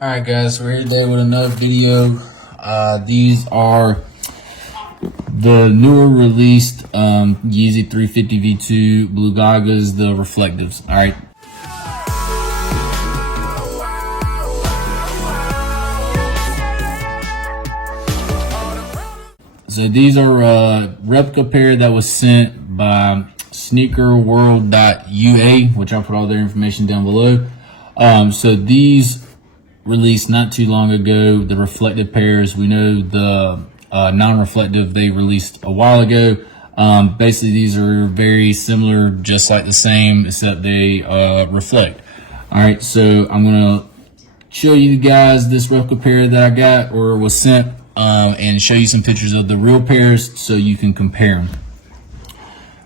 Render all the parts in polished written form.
Alright guys, we're here today with another video. These are the newer released Yeezy 350 V2 Belugas, the reflectives. Alright. So these are a replica pair that was sent by sneakerworld.ua, which I'll put all their information down below. So these released not too long ago, the reflective pairs. We know the non-reflective they released a while ago. Basically these are very similar, just like the same, except they reflect. All right, so I'm gonna show you guys this replica pair that I got or was sent, and show you some pictures of the real pairs so you can compare them.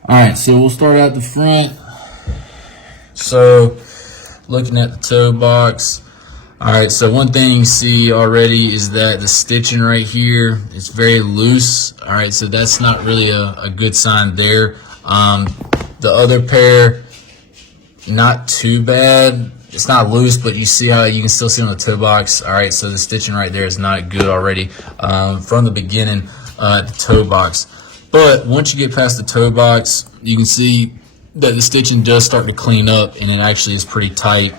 All right, so we'll start out the front. So looking at the toe box. All right, so one thing you can see already is that the stitching right here is very loose. All right, so that's not really a good sign there. The other pair, not too bad. It's not loose, but you see how you can still see on the toe box. All right, so the stitching right there is not good already from the beginning at the toe box. But once you get past the toe box, you can see that the stitching does start to clean up, and it actually is pretty tight.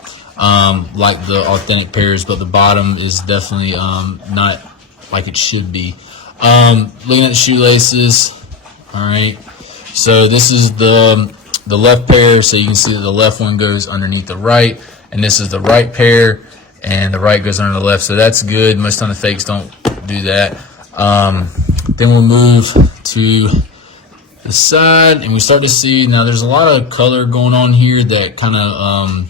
Like the authentic pairs, but the bottom is definitely not like it should be. Looking at the shoelaces, all right, so this is the left pair, so you can see that the left one goes underneath the right, and this is the right pair, and the right goes under the left, so that's good. Most of the fakes don't do that. Then we'll move to the side, and we start to see now there's a lot of color going on here that kind of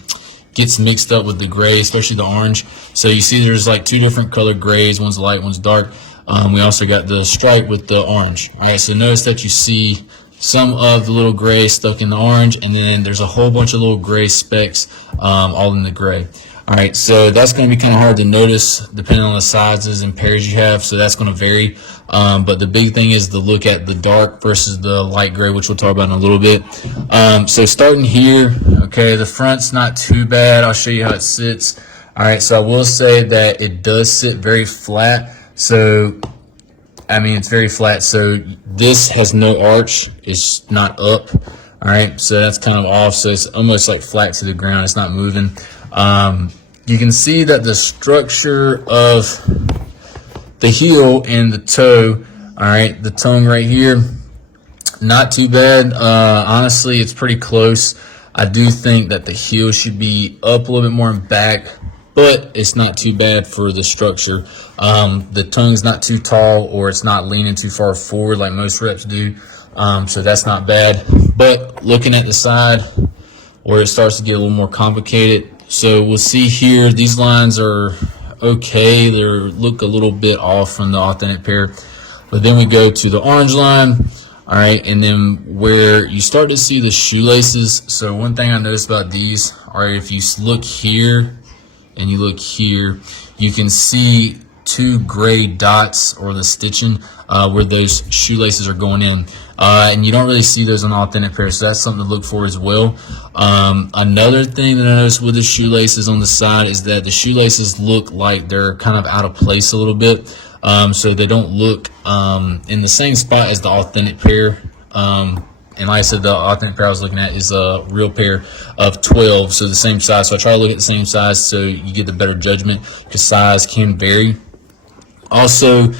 gets mixed up with the gray, especially the orange. So you see there's like two different colored grays, one's light, one's dark. We also got the stripe with the orange. All right, so notice that you see some of the little gray stuck in the orange, and then there's a whole bunch of little gray specks all in the gray. All right, so that's going to be kind of hard to notice depending on the sizes and pairs you have, so that's going to vary. But the big thing is to look at the dark versus the light gray, which we'll talk about in a little bit. So starting here, okay, the front's not too bad. I'll show you how it sits. All right, so I will say that it does sit very flat. So, I mean, it's very flat. So this has no arch. It's not up. All right, so that's kind of off. So it's almost like flat to the ground. It's not moving. You can see that the structure of the heel and the toe, all right, the tongue right here, not too bad. Honestly, it's pretty close. I do think that the heel should be up a little bit more and back, but it's not too bad for the structure. The tongue's not too tall, or it's not leaning too far forward like most reps do, so that's not bad. But looking at the side where it starts to get a little more complicated, so we'll see here, these lines are okay. They look a little bit off from the authentic pair. But then we go to the orange line, all right, and then where you start to see the shoelaces. So one thing I noticed about these, all right, if you look here and you look here, you can see two gray dots or the stitching where those shoelaces are going in. And you don't really see those on the authentic pair, so that's something to look for as well. Another thing that I noticed with the shoelaces on the side is that the shoelaces look like they're kind of out of place a little bit. So they don't look in the same spot as the authentic pair. And like I said, the authentic pair I was looking at is a real pair of 12, so the same size. So I try to look at the same size so you get the better judgment, because size can vary. Also,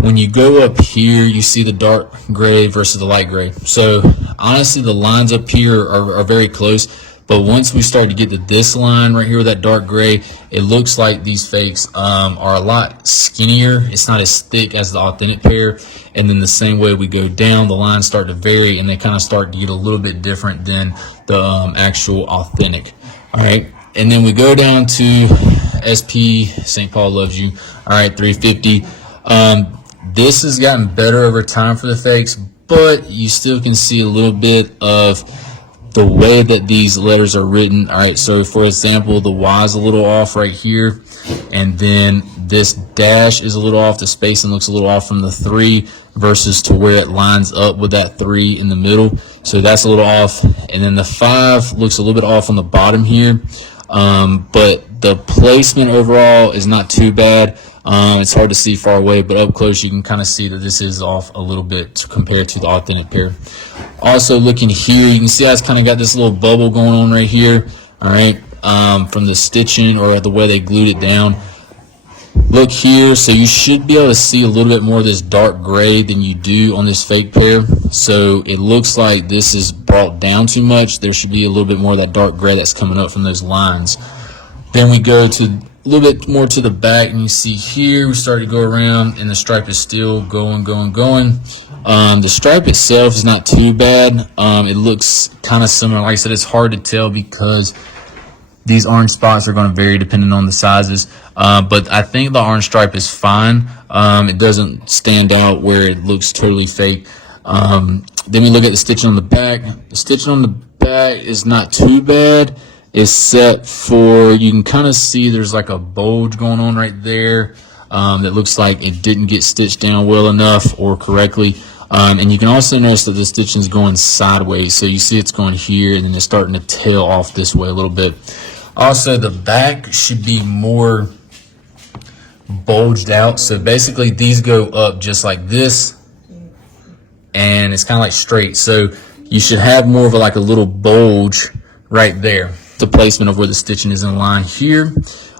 when you go up here, you see the dark gray versus the light gray. So honestly, the lines up here are very close. But once we start to get to this line right here with that dark gray, it looks like these fakes are a lot skinnier. It's not as thick as the authentic pair. And then the same way we go down, the lines start to vary, and they kind of start to get a little bit different than the actual authentic. All right. And then we go down to SP, St. Paul Loves You. All right, 350. This has gotten better over time for the fakes, but you still can see a little bit of the way that these letters are written. All right, so for example, the Y is a little off right here, and then this dash is a little off. The spacing looks a little off from the 3 versus to where it lines up with that 3 in the middle. So that's a little off. And then the 5 looks a little bit off on the bottom here. But the placement overall is not too bad. It's hard to see far away, but up close you can kind of see that this is off a little bit compared to the authentic pair. Also looking here, you can see how it's kind of got this little bubble going on right here. All right, from the stitching or the way they glued it down. Look here, so you should be able to see a little bit more of this dark gray than you do on this fake pair. So it looks like this is brought down too much. There should be a little bit more of that dark gray that's coming up from those lines. Then we go to a little bit more to the back, and you see here we start to go around, and the stripe is still going. The stripe itself is not too bad. It looks kind of similar. Like I said, it's hard to tell because these orange spots are going to vary depending on the sizes. But I think the orange stripe is fine. It doesn't stand out where it looks totally fake. Then we look at the stitching on the back. The stitching on the back is not too bad, except for you can kind of see there's like a bulge going on right there that looks like it didn't get stitched down well enough or correctly. And you can also notice that the stitching is going sideways. So you see it's going here, and then it's starting to tail off this way a little bit. Also, the back should be more bulged out. So basically these go up just like this, and it's kind of like straight. So you should have more of like a little bulge right there. The placement of where the stitching is in line here.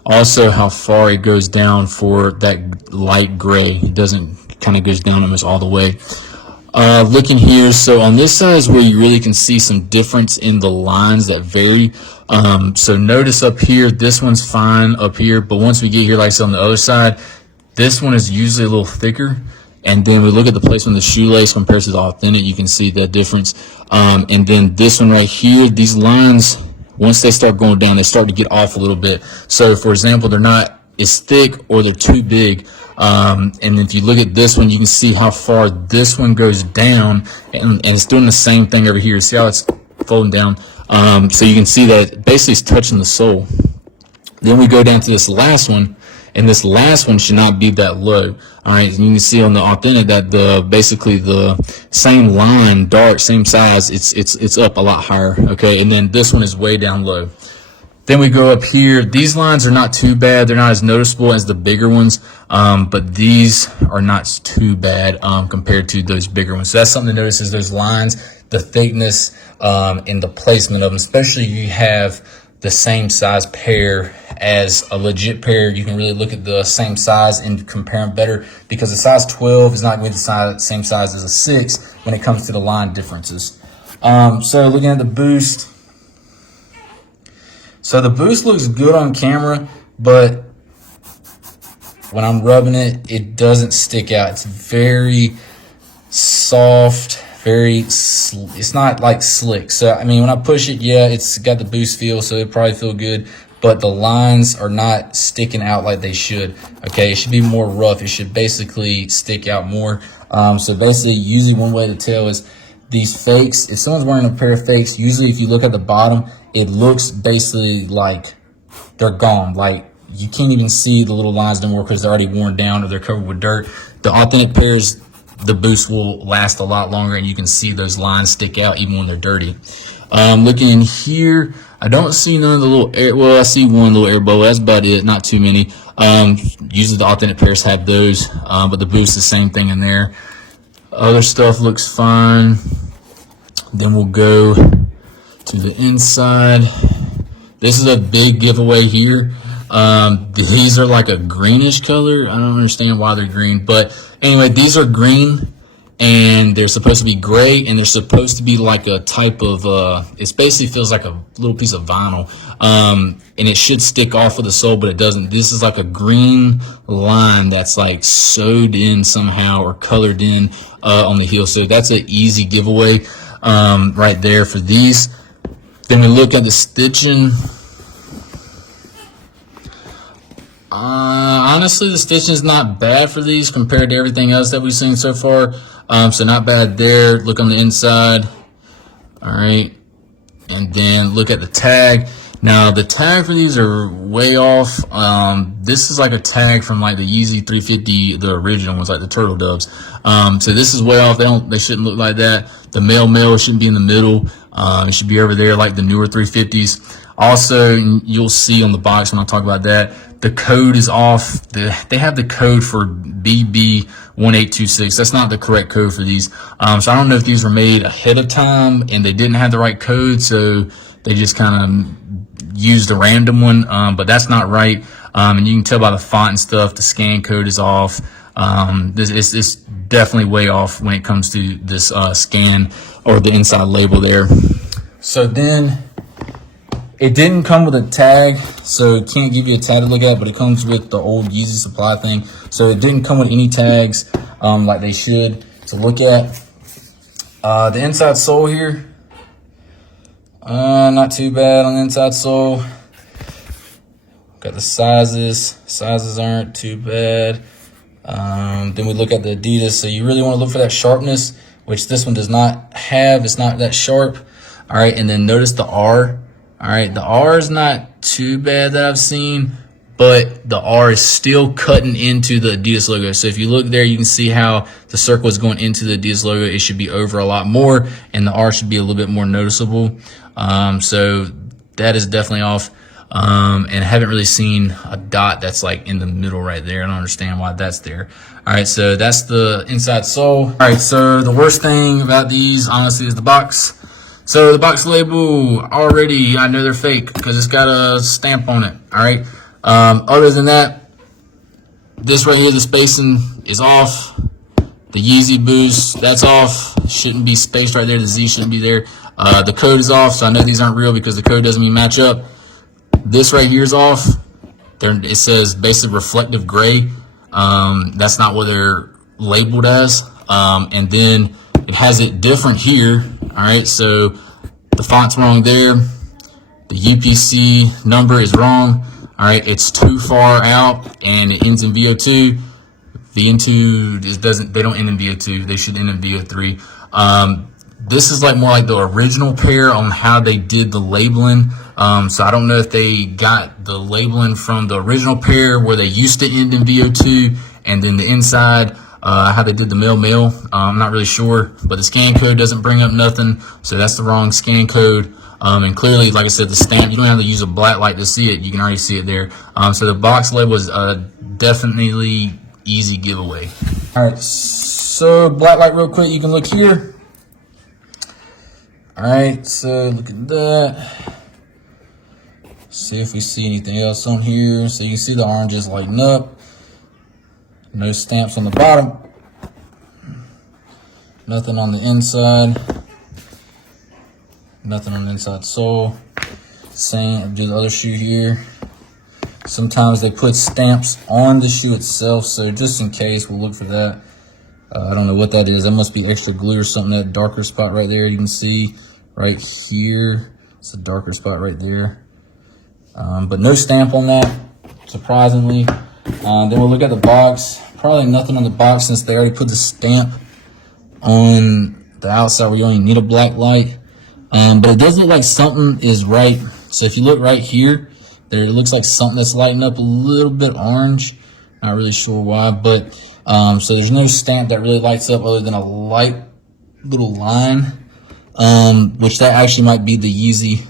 Also how far it goes down for that light gray. It doesn't kind of goes down almost all the way. Looking here, so on this side is where you really can see some difference in the lines that vary. So notice up here, this one's fine up here, but once we get here, like I said, on the other side, this one is usually a little thicker. And then we look at the placement of the shoelace compared to the authentic, you can see that difference. And then this one right here, these lines, once they start going down, they start to get off a little bit. So for example, they're not as thick or they're too big. And if you look at this one, you can see how far this one goes down, and it's doing the same thing over here. See how it's folding down? So you can see that basically it's touching the sole. Then we go down to this last one, and this last one should not be that low. All right, and you can see on the authentic that basically the same line, dark, same size, it's up a lot higher. Okay, and then this one is way down low. Then we go up here. These lines are not too bad. They're not as noticeable as the bigger ones, but these are not too bad compared to those bigger ones. So that's something to notice, is those lines, the thickness, and the placement of them. Especially if you have the same size pair as a legit pair, you can really look at the same size and compare them better, because a size 12 is not going to be the same size as a 6 when it comes to the line differences. So looking at the boost. So the boost looks good on camera, but when I'm rubbing it, it doesn't stick out. It's very soft, it's not like slick. So, I mean, when I push it, yeah, it's got the boost feel, so it probably feel good, but the lines are not sticking out like they should. Okay, it should be more rough. It should basically stick out more. So basically, usually one way to tell is these fakes. If someone's wearing a pair of fakes, usually if you look at the bottom, it looks basically like they're gone. Like you can't even see the little lines anymore because they're already worn down or they're covered with dirt. The authentic pairs, the boost will last a lot longer, and you can see those lines stick out even when they're dirty. Looking in here, I don't see none of the little air. Well, I see one little air bubble. That's about it. Not too many. Usually the authentic pairs have those, but the boost is the same thing in there. Other stuff looks fine. Then we'll go to the inside. This is a big giveaway here. These are like a greenish color. I don't understand why they're green, but anyway, these are green, and they're supposed to be gray, and they're supposed to be like a type of it basically feels like a little piece of vinyl, and it should stick off of the sole, but it doesn't. This is like a green line that's like sewed in somehow or colored in on the heel. So that's an easy giveaway right there for these. Then we look at the stitching. Honestly, the stitching is not bad for these compared to everything else that we've seen so far. So not bad there. Look on the inside. All right. And then look at the tag. Now, the tag for these are way off. This is like a tag from like the Yeezy 350, the original ones, like the Turtle Doves. So this is way off. They shouldn't look like that. The male shouldn't be in the middle. It should be over there like the newer 350s. Also, you'll see on the box when I talk about that, the code is off. They have the code for BB1826. That's not the correct code for these. So I don't know if these were made ahead of time and they didn't have the right code, so they just kind of used a random one. But that's not right. And you can tell by the font and stuff, the scan code is off. It's definitely way off when it comes to this scan or the inside label there. So then it didn't come with a tag, so it can't give you a tag to look at, but it comes with the old Yeezy supply thing. So it didn't come with any tags like they should to look at. The inside sole here, not too bad on the inside sole. Got the sizes. Sizes aren't too bad. Then we look at the Adidas. So you really want to look for that sharpness, which this one does not have. It's not that sharp. All right, and then notice the R. All right, the R is not too bad that I've seen, but the R is still cutting into the Adidas logo. So if you look there, you can see how the circle is going into the Adidas logo. It should be over a lot more, and the R should be a little bit more noticeable. So that is definitely off. And I haven't really seen a dot that's like in the middle right there. I don't understand why that's there. All right, so that's the inside sole. All right, so the worst thing about these, honestly, is the box. So the box label, already I know they're fake because it's got a stamp on it. All right. Other than that, this right here, the spacing is off. The Yeezy boost, that's off. Shouldn't be spaced right there. The Z shouldn't be there. The code is off, so I know these aren't real because the code doesn't even match up. This right here is off. It says basic reflective gray. That's not what they're labeled as. And then it has it different here. All right, so the font's wrong there. The UPC number is wrong. All right, it's too far out and it ends in VO2. VN2 they don't end in VO2. They should end in VO3. This is like more like the original pair on how they did the labeling. So I don't know if they got the labeling from the original pair where they used to end in VO2 and then the inside, how they did the male. I'm not really sure, but the scan code doesn't bring up nothing. So that's the wrong scan code. And clearly, like I said, the stamp, you don't have to use a black light to see it. You can already see it there. So the box label is definitely easy giveaway. All right, so black light real quick. You can look here. All right, so look at that. See if we see anything else on here. So you can see the oranges lighting up. No stamps on the bottom. Nothing on the inside. Nothing on the inside sole. Same, do the other shoe here. Sometimes they put stamps on the shoe itself, so just in case, we'll look for that. I don't know what that is. That must be extra glue or something. That darker spot right there, you can see right here. It's a darker spot right there. But no stamp on that, surprisingly. Then we'll look at the box. Probably nothing on the box since they already put the stamp on the outside where you don't even need a black light. But it does look like something is right. So if you look right here, there it looks like something that's lighting up a little bit orange. Not really sure why, but so there's no stamp that really lights up other than a light little line, which that actually might be the Yeezy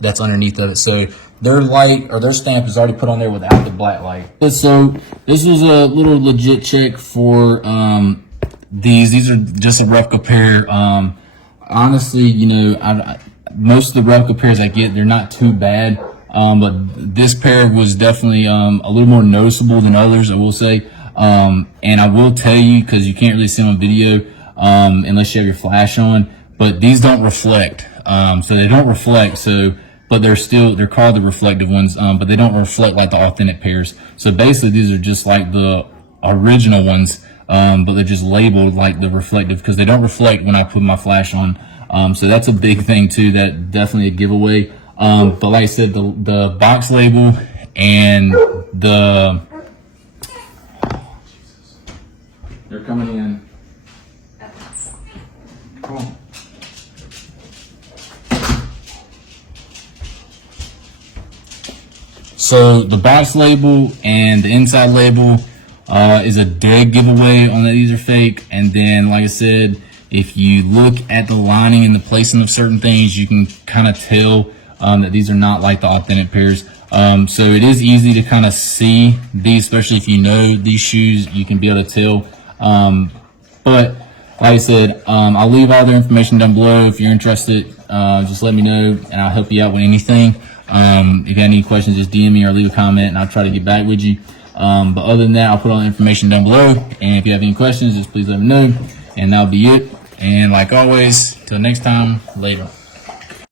that's underneath of it. So their light or their stamp is already put on there without the black light. So this was a little legit check for these. These are just a replica pair. Honestly, you know, most of the replica pairs I get, they're not too bad. But this pair was definitely a little more noticeable than others, I will say. And I will tell you, because you can't really see them on video unless you have your flash on, but these don't reflect. So they don't reflect. So, but they're called the reflective ones, but they don't reflect like the authentic pairs. So basically, these are just like the original ones, but they're just labeled like the reflective because they don't reflect when I put my flash on. So that's a big thing too. That definitely a giveaway. But like I said, the box label and they're coming in. Come on. So the box label and the inside label is a dead giveaway on that these are fake. And then, like I said, if you look at the lining and the placing of certain things, you can kind of tell that these are not like the authentic pairs. So it is easy to kind of see these, especially if you know these shoes, you can be able to tell. But like I said, I'll leave all their information down below. If you're interested, just let me know and I'll help you out with anything. If you have any questions, just DM me or leave a comment and I'll try to get back with you. But other than that, I'll put all the information down below. And if you have any questions, just please let me know. And that'll be it. And like always, till next time, later.